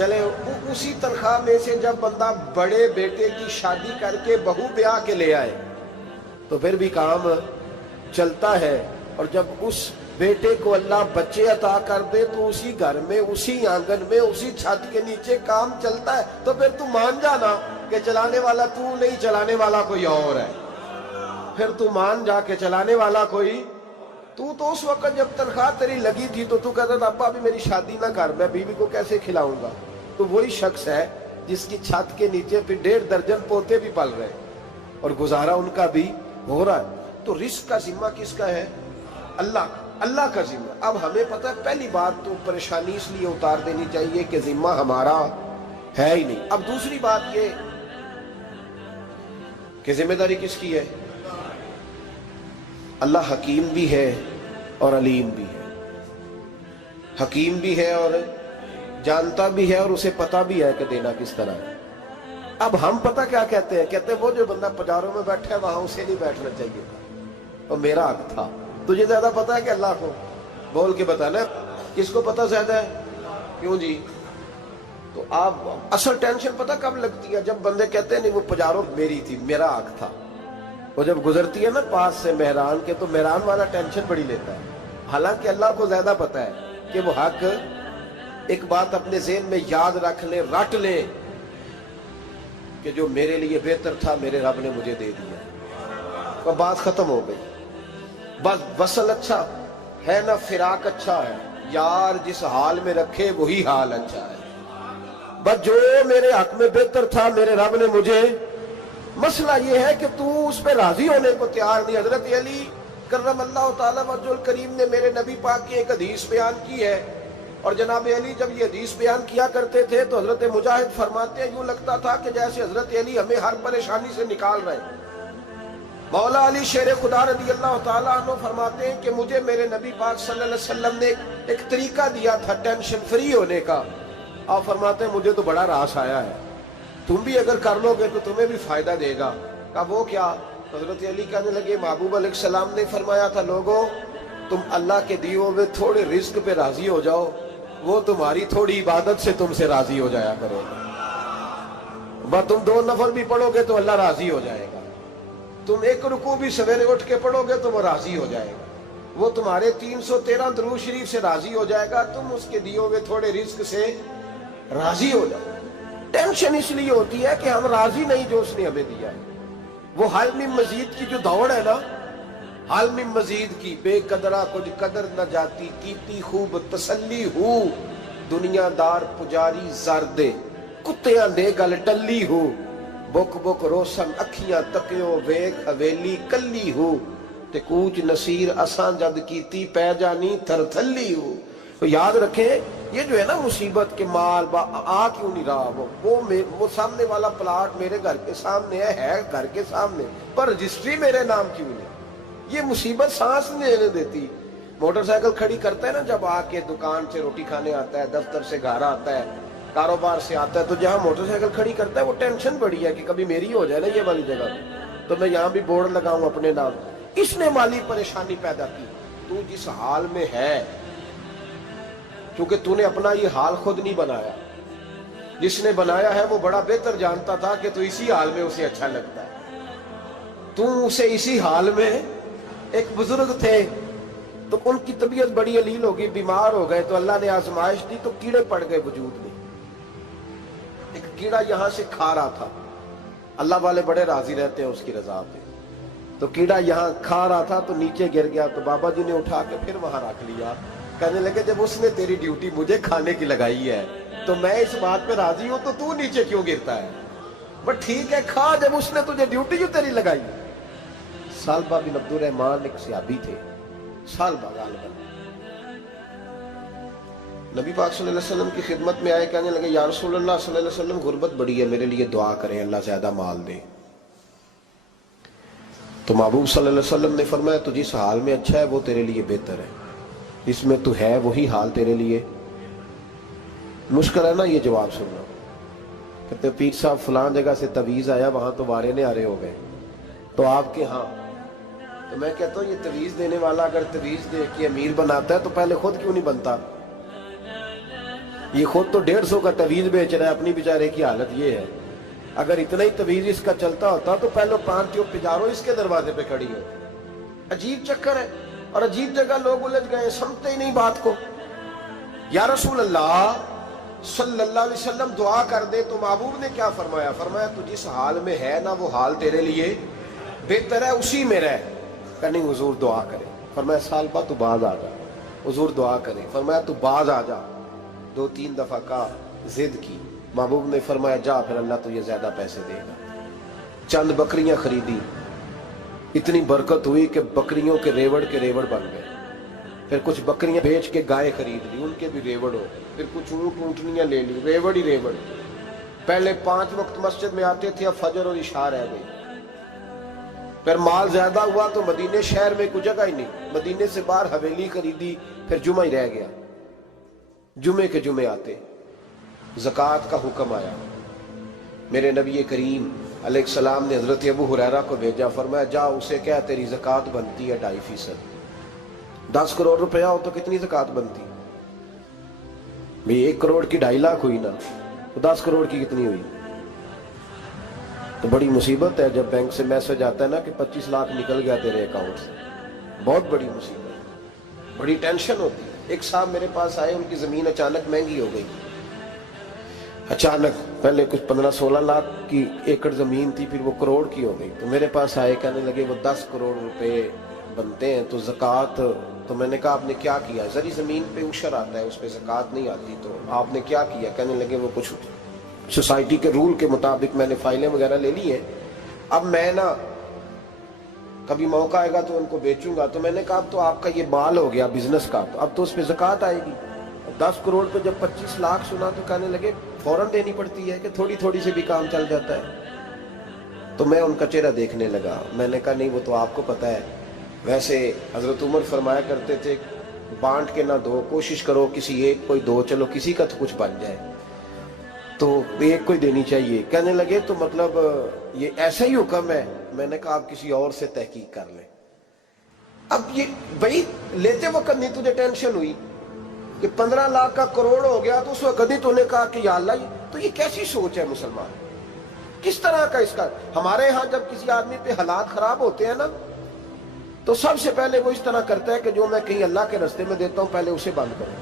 چلے اسی تنخواہ میں سے جب بندہ بڑے بیٹے کی شادی کر کے بہو بیاہ کے لے آئے تو پھر بھی کام چلتا ہے، اور جب اس بیٹے کو اللہ بچے عطا کر دے تو اسی گھر میں، اسی آنگن میں، اسی چھت کے نیچے کام چلتا ہے، تو پھر تو مان جانا کہ چلانے والا تو نہیں، چلانے والا کوئی اور ہے۔ پھر تو مان جا کے چلانے والا کوئی تو اس وقت جب تنخواہ تیری لگی تھی تو کہتا تھا ابا ابھی میری شادی نہ کر، میں بیوی کو کیسے کھلاؤں گا؟ تو وہی شخص ہے جس کی چھت کے نیچے پھر 1.5 درجن پوتے بھی پل رہے اور گزارا ان کا بھی ہو رہا ہے۔ تو رزق کا ذمہ کس کا ہے؟ اللہ کا ذمہ۔ اب ہمیں پتہ ہے پہلی بات تو پریشانی اس لیے اتار دینی چاہیے کہ ذمہ ہمارا ہے ہی نہیں۔ اب دوسری بات یہ کہ ذمہ داری کس کی ہے؟ اللہ حکیم بھی ہے اور علیم بھی ہے، حکیم بھی ہے اور جانتا بھی ہے اور اسے پتہ بھی ہے کہ دینا کس طرح ہے۔ اب ہم پتہ کیا کہتے ہیں؟ کہتے ہیں وہ جو بندہ پجاروں میں بیٹھا ہے وہاں اسے نہیں بیٹھنا چاہیے تھا، اور میرا حق تھا۔ تجھے زیادہ پتہ ہے کہ اللہ کو؟ بول کے بتانا کس کو پتہ زیادہ ہے؟ کیوں جی؟ تو آپ اصل ٹینشن پتہ کب لگتی ہے؟ جب بندے کہتے ہیں نہیں وہ پجاروں میری تھی، میرا حق تھا۔ وہ جب گزرتی ہے نا پاس سے مہران کے تو مہران والا ٹینشن بڑی لیتا ہے، حالانکہ اللہ کو زیادہ پتہ ہے کہ وہ حق۔ ایک بات اپنے ذہن میں یاد رکھ لیں، رٹ لیں کہ جو میرے لیے بہتر تھا میرے رب نے مجھے دے دیا، اور بات ختم ہو گئی۔ بس وصل اچھا ہے نہ فراق اچھا ہے، یار جس حال میں رکھے وہی حال اچھا ہے۔ بس جو میرے حق میں بہتر تھا میرے رب نے مجھے، مسئلہ یہ ہے کہ تو اس پہ راضی ہونے کو تیار نہیں۔ حضرت علی کرم اللہ تعالیٰ وجہ الکریم نے میرے نبی پاک کی ایک حدیث بیان کی ہے، اور جناب علی جب یہ حدیث بیان کیا کرتے تھے تو حضرت مجاہد فرماتے ہیں یوں لگتا تھا کہ جیسے حضرت علی ہمیں ہر پریشانی سے نکال رہے ہیں۔ مولا علی شیر خدا رضی اللہ تعالیٰ عنہ فرماتے ہیں کہ مجھے میرے نبی پاک صلی اللہ علیہ وسلم نے ایک طریقہ دیا تھا ٹینشن فری ہونے کا۔ آپ فرماتے ہیں مجھے تو بڑا راس آیا ہے، تم بھی اگر کر لو گے تو تمہیں بھی فائدہ دے گا۔ کہا وہ کیا؟ حضرت علی کہنے لگے محبوب علیہ السلام نے فرمایا تھا لوگوں تم اللہ کے دیے ہوئے تھوڑے رزق پہ راضی ہو جاؤ، وہ تمہاری تھوڑی عبادت سے تم سے راضی ہو جایا کرو۔ بس تم 2 نفل بھی پڑھو گے تو اللہ راضی ہو جائے گا، تم 1 رکوع بھی سویرے اٹھ کے پڑھو گے تو وہ راضی ہو جائے گا، وہ تمہارے 313 درود شریف سے راضی ہو جائے گا، تم اس کے دیے ہوئے تھوڑے رزق سے راضی ہو جاؤ۔ ٹینشن اس لیے ہوتی ہے کہ ہم راضی نہیں جو اس نے ہمیں دیا ہے۔ وہ حال میں مزید کی جو دوڑ ہے نا، حال میں مزید کی، بے قدرہ کچھ قدر نہ جاتی، کیتی خوب تسلی ہو، دنیا دار پجاری زردے، کتیاں دے گل ٹلی ہو، بک بک روشن اکھیاں تکیو ویک حویلی کلی ہو، تے کوچ نصیر اساں جد کیتی پہ جانی تھر تھلی ہو۔ تو یاد رکھیں یہ جو ہے نا مصیبت کے مال آ کیوں نہیں رہا، وہ سامنے والا پلاٹ میرے گھر کے سامنے ہے گھر کے سامنے، پر رجسٹری میرے نام کیوں نہیں؟ یہ مصیبت سانس نہیں لینے دیتی۔ موٹر سائیکل کھڑی کرتا ہے نا جب آ کے دکان سے روٹی کھانے آتا ہے، دفتر سے گھر آتا ہے، کاروبار سے آتا ہے، تو جہاں موٹر سائیکل کھڑی کرتا ہے وہ ٹینشن بڑی ہے کہ کبھی میری ہو جائے نا یہ والی جگہ، تو میں یہاں بھی بورڈ لگاؤں اپنے نام۔ اس نے مالی پریشانی پیدا کی۔ تو جس حال میں ہے، کیونکہ تو نے اپنا یہ حال خود نہیں بنایا، جس نے بنایا ہے وہ بڑا بہتر جانتا تھا کہ تو اسی حال میں اسے اچھا لگتا ہے۔ تو اسے اسی حال میں، ایک بزرگ تھے تو ان کی طبیعت بڑی علیل ہو گئی، بیمار ہو گئے، تو اللہ نے آزمائش دی تو کیڑے پڑ گئے وجود میں۔ ایک کیڑا یہاں سے کھا رہا تھا، اللہ والے بڑے راضی رہتے ہیں اس کی رضا پہ، تو کیڑا یہاں کھا رہا تھا تو نیچے گر گیا، تو بابا جی نے اٹھا کے پھر وہاں رکھ لیا، کہنے لگے جب اس نے تیری ڈیوٹی مجھے کھانے کی لگائی ہے تو میں اس بات پہ راضی ہوں، تو نیچے کیوں گرتا ہے؟ بس ٹھیک ہے کھا، جب اس نے تجھے ڈیوٹی جو تیری لگائی۔ سالبہ بن عبد الرحمن ایک صحابی تھے، سالبہ غالباً، نبی پاک صلی اللہ علیہ وسلم کی خدمت میں آئے، کہنے لگے یا رسول اللہ صلی اللہ علیہ وسلم غربت بڑی ہے، میرے لیے دعا کریں اللہ زیادہ مال دے۔ تو محبوب صلی اللہ علیہ وسلم نے فرمایا تو جس حال میں اچھا ہے وہ تیرے لیے بہتر ہے، اس میں تو ہے وہی حال تیرے لیے۔ مشکل ہے نا یہ جواب سننا؟ کہتے پیر صاحب فلان جگہ سے تویز آیا، وہاں تو وارے نے آرے ہو گئے، تو آپ کے ہاں؟ تو میں کہتا ہوں یہ تویز دینے والا اگر تویز دے کے امیر بناتا ہے تو پہلے خود کیوں نہیں بنتا؟ یہ خود تو 150 کا تویز بیچ رہا ہے، اپنی بیچارے کی حالت یہ ہے۔ اگر اتنا ہی تویز اس کا چلتا ہوتا تو پہلے 5 جو پجارو اس کے دروازے پہ کھڑی ہو۔ عجیب چکر ہے اور عجیب جگہ لوگ الجھ گئے، سمجھتے ہی نہیں بات کو۔ یا رسول اللہ صلی اللہ علیہ وسلم دعا کر دے تو محبوب نے کیا فرمایا؟ فرمایا تو جس حال میں ہے نا وہ حال تیرے لیے بہتر ہے، اسی میں رہ۔ کہ نہیں حضور دعا کرے۔ فرمایا سال بعد تو باز آ جا۔ حضور دعا کرے۔ فرمایا تو باز آ جا۔ 2-3 دفعہ کا ضد کی، محبوب نے فرمایا جا پھر اللہ تجھے زیادہ پیسے دے گا۔ چند بکریاں خریدی، اتنی برکت ہوئی کہ بکریوں کے ریوڑ بن گئے۔ پھر کچھ بکریاں بیچ کے گائے خرید لی، ان کے بھی ریوڑ ہو۔ پھر کچھ اونٹ اونٹنیاں لے لی، ریوڑ ہی ریوڑ۔ پہلے 5 وقت مسجد میں آتے تھے، اب فجر اور عشاء رہ گئی۔ پھر مال زیادہ ہوا تو مدینے شہر میں کوئی جگہ ہی نہیں، مدینے سے باہر حویلی خریدی، پھر جمعہ ہی رہ گیا۔ جمعے کے جمعے آتے، زکوٰۃ کا حکم آیا۔ میرے نبی کریم علیہ السلام نے حضرت ابو ہریرہ کو بھیجا، فرمایا جا اسے کہہ تیری زکوٰۃ بنتی ہے 2.5%۔ 10 کروڑ روپیہ ہو تو کتنی زکوٰۃ بنتی؟ بھئی 1 کروڑ کی 2.5 لاکھ ہوئی نا، تو 10 کروڑ کی کتنی ہوئی؟ تو بڑی مصیبت ہے جب بینک سے میسج آتا ہے نا کہ 25 لاکھ نکل گیا تیرے اکاؤنٹ سے، بہت بڑی مصیبت، بڑی ٹینشن ہوتی ہے۔ ایک صاحب میرے پاس آئے، ان کی زمین اچانک مہنگی ہو گئی، اچانک پہلے کچھ 15-16 لاکھ کی ایکڑ زمین تھی، پھر وہ کروڑ کی ہو گئی۔ تو میرے پاس آئے، کہنے لگے وہ 10 کروڑ روپے بنتے ہیں تو زکوٰۃ، تو میں نے کہا آپ نے کیا کیا؟ زری زمین پہ عشر آتا ہے، اس پہ زکوٰۃ نہیں آتی، تو آپ نے کیا کیا؟ کہنے لگے وہ کچھ سوسائٹی کے رول کے مطابق میں نے فائلیں وغیرہ لے لی ہیں، اب میں نا کبھی موقع آئے گا تو ان کو بیچوں گا۔ تو میں نے کہا اب تو آپ کا یہ مال ہو گیا بزنس کا، تو اب تو اس پہ زکوٰۃ آئے گی۔ 10 کروڑ پہ جب 25 لاکھ سنا تو کہنے لگے فوراً دینی پڑتی ہے کہ تھوڑی تھوڑی سے بھی کام چل جاتا ہے؟ تو میں ان کا چہرہ دیکھنے لگا، میں نے کہا نہیں وہ تو آپ کو پتہ ہے، ویسے حضرت عمر فرمایا کرتے تھے بانٹ کے نہ دو، کوشش کرو کسی ایک کو ہی دو، چلو کسی کا تو کچھ بن جائے، تو ایک کو ہی دینی چاہیے۔ کہنے لگے تو مطلب یہ ایسا ہی حکم ہے؟ میں نے کہا آپ کسی اور سے تحقیق کر لیں۔ اب یہ بھائی لیتے وقت نہیں تجھے ٹینشن ہوئی کہ 15 لاکھ کا کروڑ ہو گیا، تو اس وقت کبھی تو نے کہا کہ یا اللہ تو یہ کیسی سوچ ہے مسلمان، کس طرح کا اس کا؟ ہمارے ہاں جب کسی آدمی پہ حالات خراب ہوتے ہیں نا تو سب سے پہلے وہ اس طرح کرتا ہے کہ جو میں کہیں اللہ کے رستے میں دیتا ہوں پہلے اسے بند کروں۔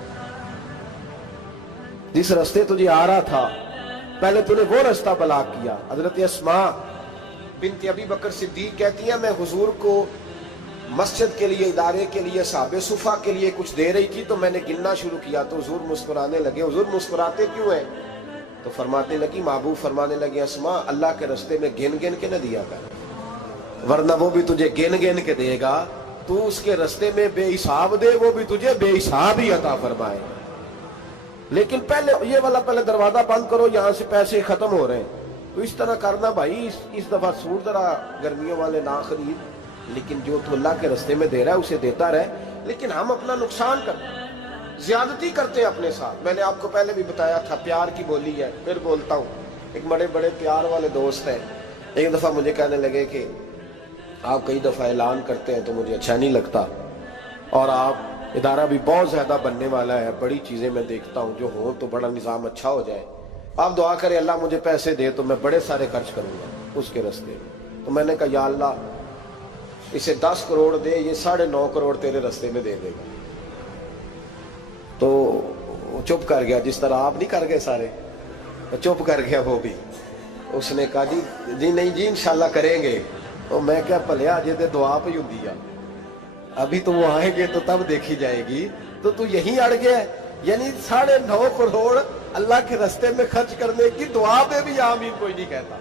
جس رستے تجھے آ رہا تھا پہلے تو نے وہ رستہ بلاک کیا۔ حضرت اسماء بنت ابی بکر صدیق کہتی ہیں میں حضور کو مسجد کے لیے، ادارے کے لیے، صحابہ صفہ کے لیے کچھ دے رہی تھی، تو میں نے گننا شروع کیا تو حضور مسکرانے لگے۔ حضور مسکراتے کیوں ہیں؟ تو فرمانے لگی، محبوب فرمانے لگے اسماء اللہ کے رستے میں گن گن کے نہ دیا کر، ورنہ وہ بھی تجھے گن گن کے دے گا، تو اس کے رستے میں بے حساب دے، وہ بھی تجھے بے حساب ہی عطا فرمائے۔ لیکن پہلے یہ والا پہلے دروازہ بند کرو، یہاں سے پیسے ختم ہو رہے ہیں، تو اس طرح کرنا بھائی۔ اس دفعہ سوٹ ذرا گرمیوں والے نہ خرید، لیکن جو تو اللہ کے رستے میں دے رہا ہے اسے دیتا رہے، لیکن ہم اپنا نقصان کرتے ہیں، زیادتی کرتے ہیں اپنے ساتھ۔ میں نے آپ کو پہلے بھی بتایا تھا پیار کی بولی ہے، پھر بولتا ہوں۔ ایک بڑے بڑے پیار والے دوست ہیں، ایک دفعہ مجھے کہنے لگے کہ آپ کئی دفعہ اعلان کرتے ہیں تو مجھے اچھا نہیں لگتا، اور آپ ادارہ بھی بہت زیادہ بننے والا ہے، بڑی چیزیں میں دیکھتا ہوں جو ہوں تو بڑا نظام اچھا ہو جائے، آپ دعا کریں اللہ مجھے پیسے دے تو میں بڑے سارے خرچ کروں گا اس کے رستے میں۔ تو میں نے کہا یا اللہ اسے 10 کروڑ دے، یہ 9.5 کروڑ تیرے رستے میں دے دے گا۔ تو چپ کر گیا، جس طرح آپ نہیں کر گئے سارے، چپ کر گیا وہ بھی۔ اس نے کہا جی نہیں جی انشاءاللہ کریں گے۔ تو میں کیا پلیا جی دعا پہ ہوں دیا، ابھی تو وہ آئیں گے تو تب دیکھی جائے گی، تو یہیں اڑ گیا ہے۔ یعنی 9.5 کروڑ اللہ کے رستے میں خرچ کرنے کی دعا پہ بھی آمین کوئی نہیں کہتا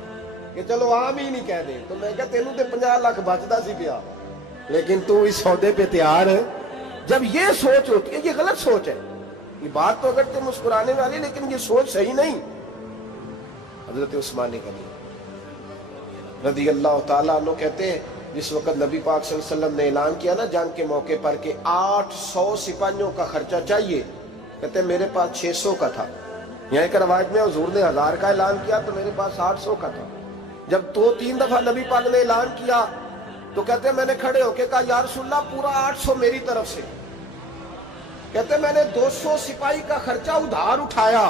کہ چلو آمین ہی کہہ دیں۔ تو میں کہا تینوں تے 50 لاکھ بچتا سی پیا، لیکن تو اس سودے پہ تیار ہے۔ جب یہ سوچ ہوتی ہے، یہ غلط سوچ ہے، یہ بات تو اگر تم مسکرانے والی، لیکن یہ سوچ صحیح نہیں۔ حضرت عثمان غنی رضی اللہ تعالیٰ عنہ کہتے ہیں جس وقت نبی پاک صلی اللہ علیہ وسلم نے اعلان کیا نا جنگ کے موقع پر کہ 800 سپاہیوں کا خرچہ چاہیے، کہتے ہیں میرے پاس 600 کا تھا۔ یہاں ایک روایت میں حضور نے 1000 کا اعلان کیا تو میرے پاس 800 کا تھا۔ جب 2-3 دفعہ نبی پاک نے اعلان کیا تو کہتے ہیں میں نے کھڑے ہو کے کہا یا رسول اللہ پورا 800 میری طرف سے۔ کہتے میں نے 200 سپاہی کا خرچہ ادھار اٹھایا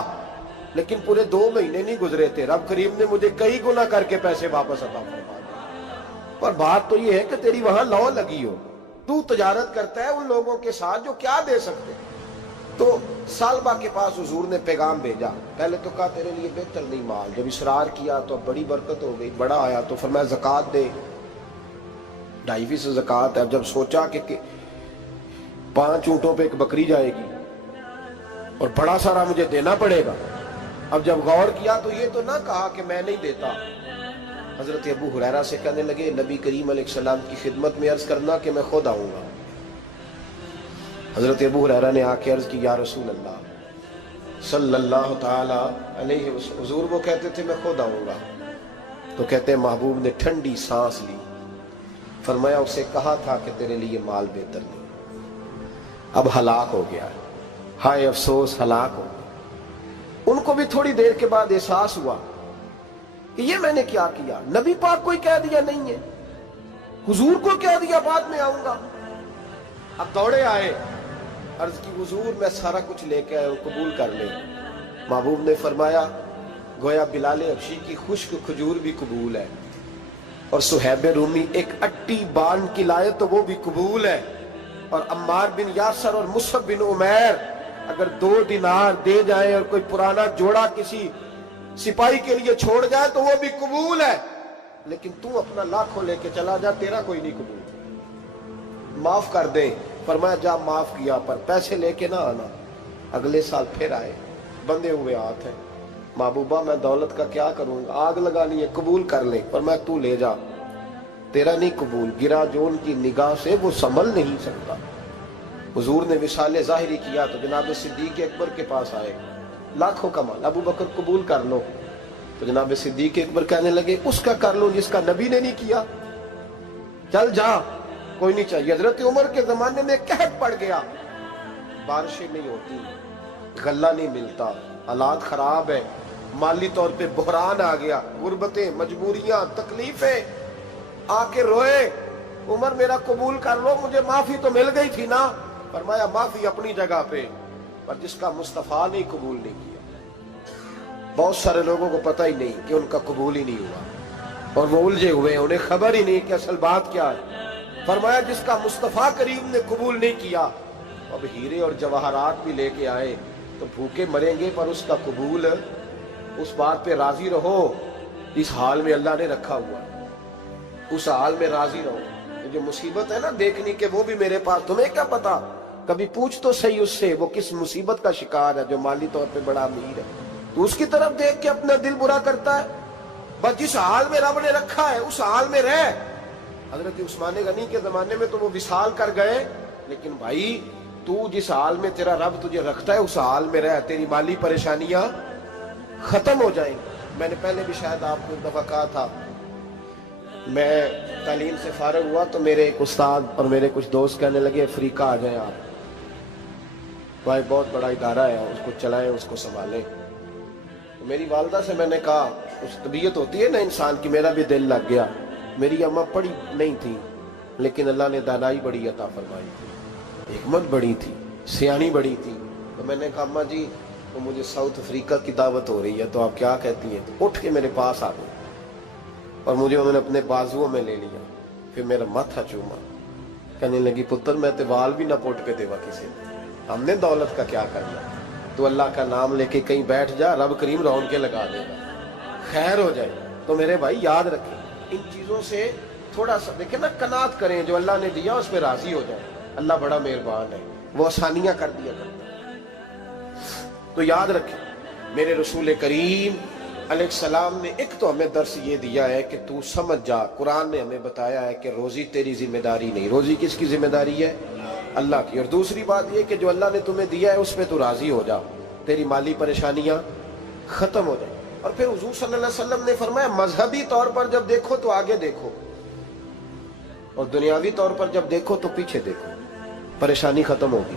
لیکن پورے 2 مہینے نہیں گزرے تھے، رب کریم نے مجھے کئی گنا کر کے پیسے واپس عطا فرما دیے۔ پر بات تو یہ ہے کہ تیری وہاں لو لگی ہو، تو تجارت کرتا ہے ان لوگوں کے ساتھ جو کیا دے سکتے۔ تو سالبہ کے پاس حضور نے پیغام بھیجا، پہلے تو کہا تیرے لیے بہتر نہیں مال، جب اصرار کیا تو اب بڑی برکت ہو گئی، بڑا آیا تو فرمایا زکوٰۃ دے، 2.5% زکوٰۃ ہے۔ اب جب سوچا کہ 5 اونٹوں پہ ایک بکری جائے گی اور بڑا سارا مجھے دینا پڑے گا، اب جب غور کیا تو یہ تو نہ کہا کہ میں نہیں دیتا۔ حضرت ابو ہریرہ سے کہنے لگے نبی کریم علیہ السلام کی خدمت میں عرض کرنا کہ میں خود آؤں گا۔ حضرت ابو ہریرہ نے آ کے عرض کی یا رسول اللہ صلی اللہ تعالی علیہ وسلم، حضور وہ کہتے تھے میں خود آؤں گا، تو کہتے ہیں محبوب نے ٹھنڈی سانس لی، فرمایا اسے کہا تھا کہ تیرے لیے مال بہتر نہیں، اب ہلاک ہو گیا، ہائے افسوس ہلاک ہو گیا۔ ان کو بھی تھوڑی دیر کے بعد احساس ہوا کہ یہ میں نے کیا کیا، نبی پاک کو ہی کہہ دیا نہیں ہے، حضور کو کہہ دیا بعد میں آؤں گا۔ اب دوڑے آئے، عرض کی حضور میں سارا کچھ لے کے آئے ہوں، قبول کر لیں۔ محبوب نے فرمایا گویا بلال حبشی کی خشک کھجور بھی قبول ہے، اور صہیب رومی ایک اٹی باندھ کی لائے تو وہ بھی قبول ہے، اور عمار بن یاسر اور مصعب بن عمیر اگر 2 دینار دے جائیں اور کوئی پرانا جوڑا کسی سپاہی کے لیے چھوڑ جائے تو وہ بھی قبول ہے، لیکن تو اپنا لاکھوں لے کے چلا جا، تیرا کوئی نہیں قبول، معاف کر دیں۔ فرمایا جا معاف کیا، پر پیسے لے کے نہ آنا۔ اگلے سال پھر آئے، بندے ہوئے ہاتھ ہیں، محبوبہ میں دولت کا کیا کروں گا، آگ لگانی ہے، قبول کر لیں۔ فرمایا تو لے جا، تیرا نہیں قبول، گرا جو ان کی نگاہ سے وہ سنبھل نہیں سکتا۔ حضور نے وصال ظاہری کیا تو جناب صدیق اکبر کے پاس آئے، لاکھوں کا مال، ابو بکر قبول کر لو، تو جناب صدیق اکبر کہنے لگے اس کا کر لو جس کا نبی نے نہیں کیا، چل جا کوئی نہیں چاہیے۔ حضرت عمر کے زمانے میں قحط پڑ گیا، بارشیں نہیں ہوتی، غلہ نہیں ملتا، حالات خراب ہے، مالی طور پہ بحران آ گیا، غربتیں، مجبوریاں، تکلیفیں، آ کے روئے، عمر میرا قبول کر لو، مجھے معافی تو مل گئی تھی نا۔ فرمایا معافی اپنی جگہ پہ، پر جس کا مصطفیٰ نے قبول نہیں کیا۔ بہت سارے لوگوں کو پتہ ہی نہیں کہ ان کا قبول ہی نہیں ہوا، اور وہ الجھے ہوئے ہیں، انہیں خبر ہی نہیں کہ اصل بات کیا ہے۔ فرمایا جس کا مصطفیٰ کریم نے قبول نہیں کیا، اب ہیرے اور جواہرات بھی لے کے آئے تو بھوکے مریں گے، پر اس کا قبول، اس بات پہ راضی رہو، اس حال میں اللہ نے رکھا ہوا ہے، اس حال میں راضی رہو۔ یہ جو مصیبت ہے نا دیکھنی کہ وہ بھی میرے پاس، تمہیں کیا پتا، کبھی پوچھ تو صحیح اس سے وہ کس مصیبت کا شکار ہے، جو مالی طور پہ بڑا امیر ہے، تو اس کی طرف دیکھ کے اپنا دل برا کرتا ہے۔ بس جس حال میں رب نے رکھا ہے اس حال میں رہ۔ حضرت عثمان غنی کے زمانے میں تو وہ وصال کر گئے، لیکن بھائی تو جس حال میں تیرا رب تجھے رکھتا ہے اس حال میں رہ، تیری مالی پریشانیاں ختم ہو جائیں۔ میں نے پہلے بھی شاید آپ کو ایک دفعہ کہا تھا، میں تعلیم سے فارغ ہوا تو میرے ایک استاد اور میرے کچھ دوست کہنے لگے افریقہ آ جائیں آپ، بھائی بہت بڑا ادارہ ہے، اس کو چلائیں، اس کو سنبھالیں۔ میری والدہ سے میں نے کہا، اس طبیعت ہوتی ہے نا انسان کی، میرا بھی دل لگ گیا۔ میری اماں پڑھی نہیں تھی لیکن اللہ نے دانائی بڑی عطا فرمائی تھی، حکمت بڑی تھی، سیانی بڑی تھی۔ تو میں نے کہا اماں جی تو مجھے ساؤتھ افریقہ کی دعوت ہو رہی ہے تو آپ کیا کہتی ہیں؟ تو اٹھ کے میرے پاس آ گئی اور مجھے انہوں نے اپنے بازوؤں میں لے لیا، پھر میرا ماتھا چوما، کہنے لگی پتر میں تے وال بھی نہ پوٹ کے دیوا کسی نے، ہم نے دولت کا کیا کرنا، تو اللہ کا نام لے کے کہیں بیٹھ جا، رب کریم رون کے لگا دے گا، خیر ہو جائے۔ تو میرے بھائی یاد رکھیں ان چیزوں سے تھوڑا سا دیکھیں نا، قناعت کریں، جو اللہ نے دیا اس پہ راضی ہو جائے، اللہ بڑا مہربان ہے، وہ آسانیاں کر دیا کرتا ہے۔ تو یاد رکھیں میرے رسول کریم علیہ السلام نے ایک تو ہمیں درس یہ دیا ہے کہ تو سمجھ جا، قرآن نے ہمیں بتایا ہے کہ روزی تیری ذمہ داری نہیں، روزی کس کی ذمہ داری ہے؟ اللہ کی۔ اور دوسری بات یہ کہ جو اللہ نے تمہیں دیا ہے اس پہ تو راضی ہو جا، تیری مالی پریشانیاں ختم ہو جائیں۔ اور پھر حضور صلی اللہ علیہ وسلم نے فرمایا مذہبی طور پر جب دیکھو تو آگے دیکھو، اور دنیاوی طور پر جب دیکھو تو پیچھے دیکھو، پریشانی ختم ہوگی۔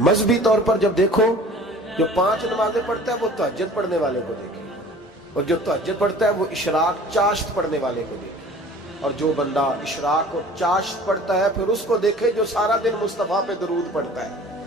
مذہبی طور پر جب دیکھو، جو 5 نمازیں پڑھتا ہے وہ تہجد پڑھنے والے کو دیکھے، اور جو تہجد پڑھتا ہے وہ اشراق چاشت پڑھنے والے کو دیکھے، اور جو بندہ اشراق اور چاشت پڑھتا ہے پھر اس کو دیکھے جو سارا دن مصطفیٰ پہ درود پڑھتا ہے۔